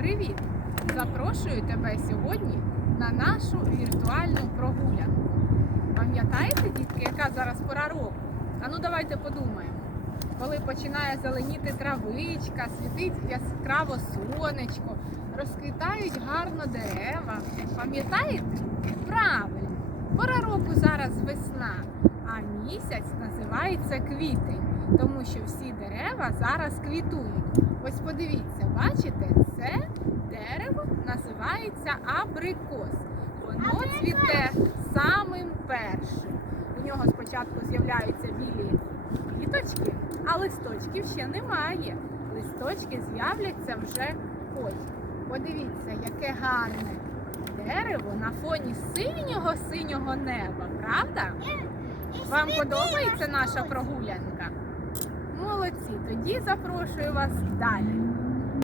Привіт! Запрошую тебе сьогодні на нашу віртуальну прогулянку. Пам'ятаєте, дітки, яка зараз пора року? Ану, давайте подумаємо. Коли починає зеленіти травичка, світить яскраво сонечко, розквітають гарно дерева. Пам'ятаєте? Правильно! Пора року зараз весна, а місяць називається квітень, тому що всі дерева зараз квітують. Ось подивіться, бачите, це дерево називається абрикос. Воно цвіте самим першим. У нього спочатку з'являються білі квіточки, а листочків ще немає. Листочки з'являться вже потім. Подивіться, яке гарне дерево на фоні синього-синього неба, правда? Вам подобається наша прогулянка? Молодці, тоді запрошую вас далі.